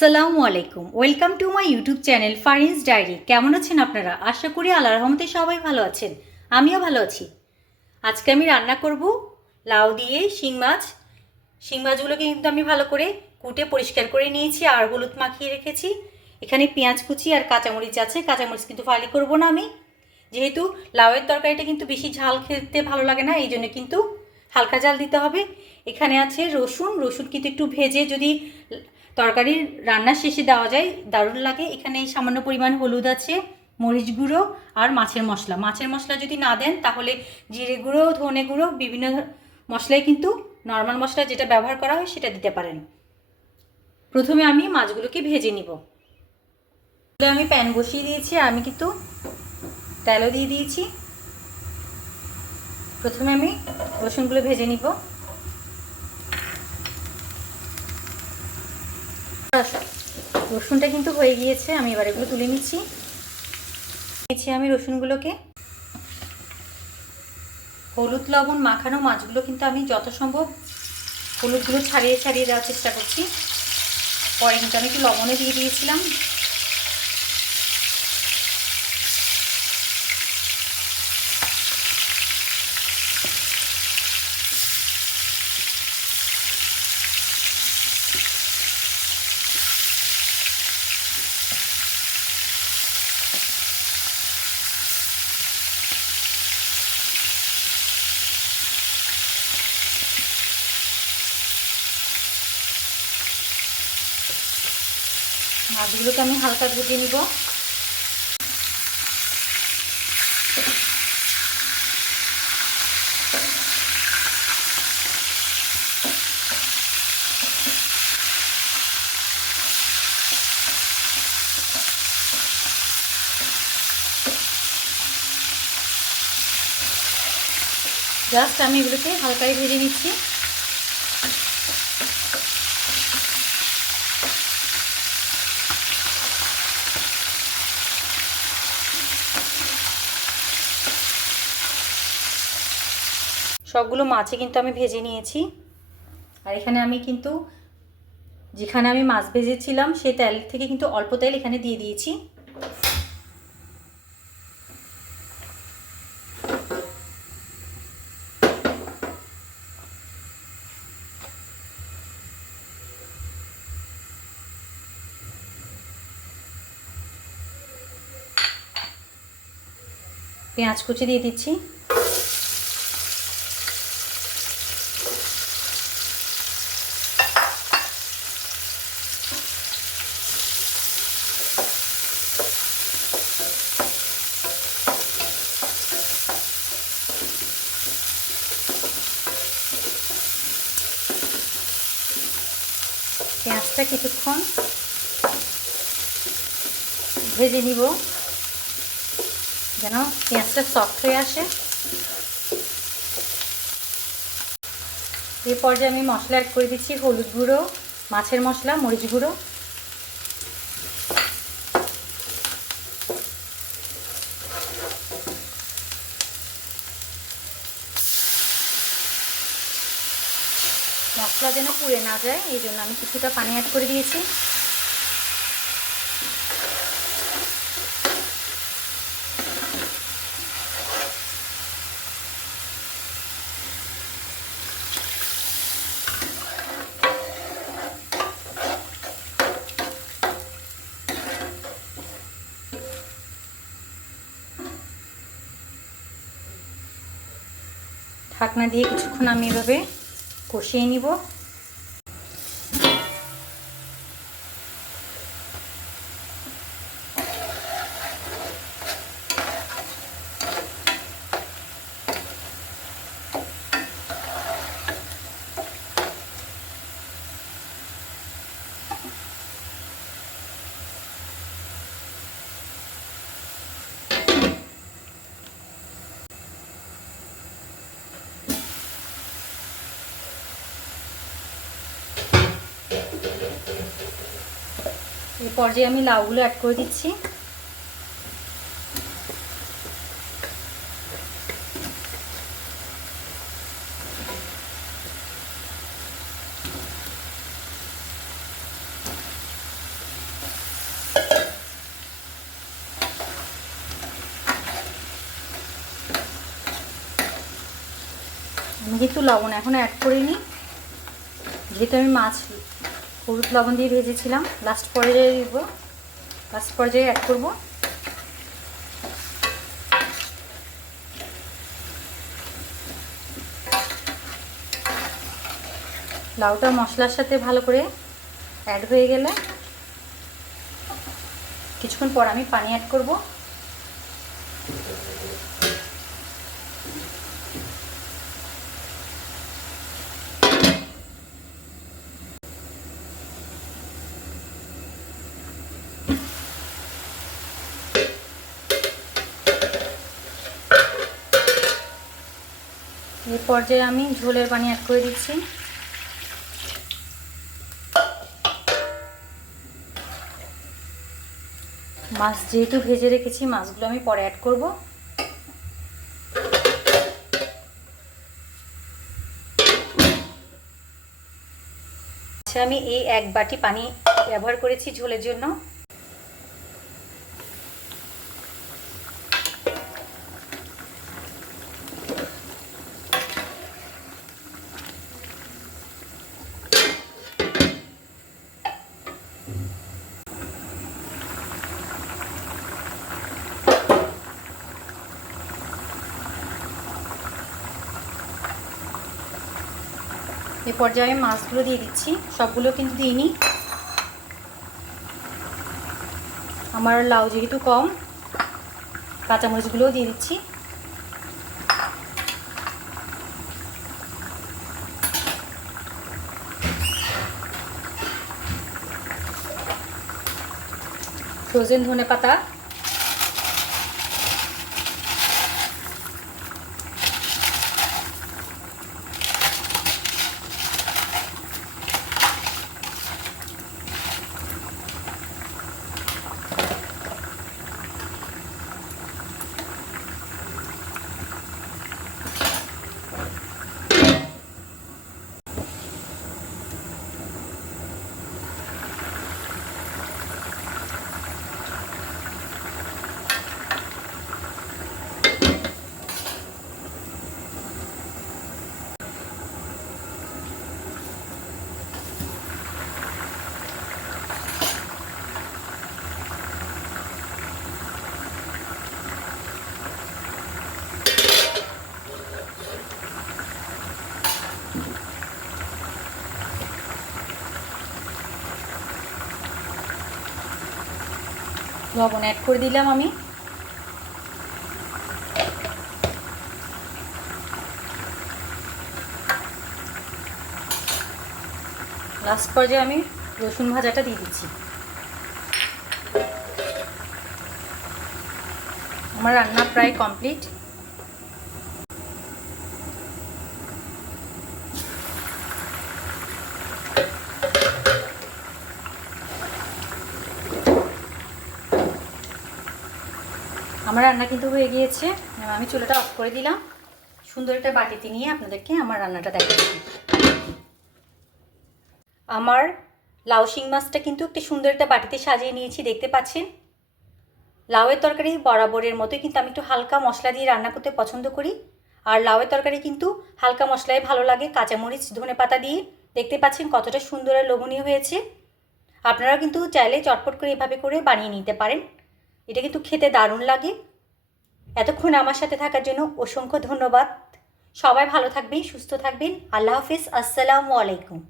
আসসালামু আলাইকুম, welcome to my YouTube channel Farin's diary. কেমন আছেন আপনারা? আশা করি আল্লাহর রহমতে সবাই ভালো আছেন। আমিও ভালো আছি। আজকে আমি রান্না করব লাউ দিয়ে শিং মাছ। শিং মাছগুলোকে কিন্তু আমি ভালো করে কুটে পরিষ্কার করে নিয়েছি আর হলুদ মাখিয়ে রেখেছি। এখানে পেঁয়াজ কুচি আর কাঁচামরিচ আছে। কাঁচামরিচ কিন্তু ফালি করব না আমি, যেহেতু লাউয়ের তরকারিটা কিন্তু বেশি ঝাল খেতে ভালো লাগে না, এই জন্য কিন্তু হালকা ঝাল দিতে হবে। এখানে আছে রসুন। রসুন কিন্তু একটু ভেজে যদি তরকারির রান্নার শেষে দেওয়া যায় দারুণ লাগে। এখানে সামান্য পরিমাণ হলুদ আছে, মরিচ গুঁড়ো আর মাছের মশলা। মাছের মশলা যদি না দেন তাহলে জিরে গুঁড়ো, ধনে গুঁড়ো, বিভিন্ন মশলাই কিন্তু নর্মাল মশলা যেটা ব্যবহার করা হয় সেটা দিতে পারেন। প্রথমে আমি মাছগুলোকে ভেজে নিব। আমি প্যান বসিয়ে দিয়েছি আর আমি কিন্তু তেলও দিয়ে দিয়েছি। প্রথমে আমি রসুনগুলো ভেজে নিব। রসুনটা কিন্তু হয়ে গিয়েছে, আমি এবার এগুলো তুলে নিচ্ছি। আমি রসুনগুলোকে হলুদ লবণ মাখানো মাছগুলো কিন্তু আমি যত সম্ভব হলুদগুলো ছাড়িয়ে ছাড়িয়ে দেওয়ার চেষ্টা করছি। পরে কিন্তু আমি একটু লবণে দিয়ে দিয়েছিলাম। মাছগুলোকে আমি হালকা ভেজে নিব। জাস্ট আমি এগুলোকে হালকাই ভেজে নিচ্ছি। সবগুলো মাছই কিন্তু আমি ভেজে নিয়েছি। আর এখানে আমি কিন্তু যেখানে আমি মাছ ভেজেছিলাম সেই তেল থেকে কিন্তু অল্প তেল এখানে দিয়ে দিয়েছি। পেঁয়াজ কুচি দিয়ে দিচ্ছি। পেঁয়াজটা কিছুক্ষণ ভেজে নিব যেন পেঁয়াজটা সফট হয়ে আসে। এই পর্যায়ে আমি মশলা অ্যাড করে দিচ্ছি হলুদ গুঁড়ো, মাছের মশলা, মরিচ গুঁড়ো। মশলা যেন পুড়ে না যায় এই জন্য আমি কিছুটা পানি অ্যাড করে দিয়েছি। ঢাকনা দিয়ে কিছুক্ষণ আমি এভাবে কষিয়ে নিব। এই পর্যায়ে আমি লাউগুলো অ্যাড করে দিচ্ছি। আমি কিন্তু লবণ এখন অ্যাড করিনি, যেহেতু আমি মাছ হলুদ লবণ দিয়ে ভেজেছিলাম। লাস্ট পর্যায়ে দিব, লাস্ট পর্যায়ে অ্যাড করব। লাউটা মশলার সাথে ভালো করে অ্যাড হয়ে গেলে কিছুক্ষণ পর আমি পানি অ্যাড করব। এই পর্যায়ে আমি ঝোলের পানি অ্যাড করে দিচ্ছি। মাছ যেহেতু ভেজে রেখেছি, মাছগুলো আমি পরে অ্যাড করব। আচ্ছা, আমি এই 1 বাটি পানি ব্যবহার করেছি ঝোলের জন্য। এই পর্যায়ে আমি মাছগুলো দিয়ে দিচ্ছি, সবগুলো কিন্তু দিইনি, আমার লাউ যেহেতু কম। কাঁচামরিচগুলোও দিয়ে দিচ্ছি। ফ্রোজেন ধনেপাতা, লবণ অ্যাড করে দিলাম আমি। লাস্ট পর্যায়ে আমি রসুন ভাজাটা দিয়ে দিচ্ছি। আমার রান্না প্রায় কমপ্লিট। আমার রান্না কিন্তু হয়ে গিয়েছে, আমি চুলাটা অফ করে দিলাম। সুন্দর একটা বাটিতে নিয়ে আপনাদেরকে আমার রান্নাটা দেখাচ্ছি। আমার লাউ শিং মাছটা কিন্তু একটি সুন্দর একটা বাটিতে সাজিয়ে নিয়েছি, দেখতে পাচ্ছেন। লাউয়ের তরকারি বরাবরের মতোই কিন্তু আমি একটু হালকা মশলা দিয়ে রান্না করতে পছন্দ করি। আর লাউয়ের তরকারি কিন্তু হালকা মশলায় ভালো লাগে, কাঁচামরিচ ধনেপাতা দিয়ে। দেখতে পাচ্ছেন কতটা সুন্দর আর লোভনীয় হয়েছে। আপনারাও কিন্তু চাইলে চটপট করে এভাবে করে বানিয়ে নিতে পারেন। এটা কিন্তু খেতে দারুণ লাগে। এতক্ষণ আমার সাথে থাকার জন্য অসংখ্য ধন্যবাদ। সবাই ভালো থাকবেন, সুস্থ থাকবেন। আল্লাহ হাফিজ, আসসালামু আলাইকুম।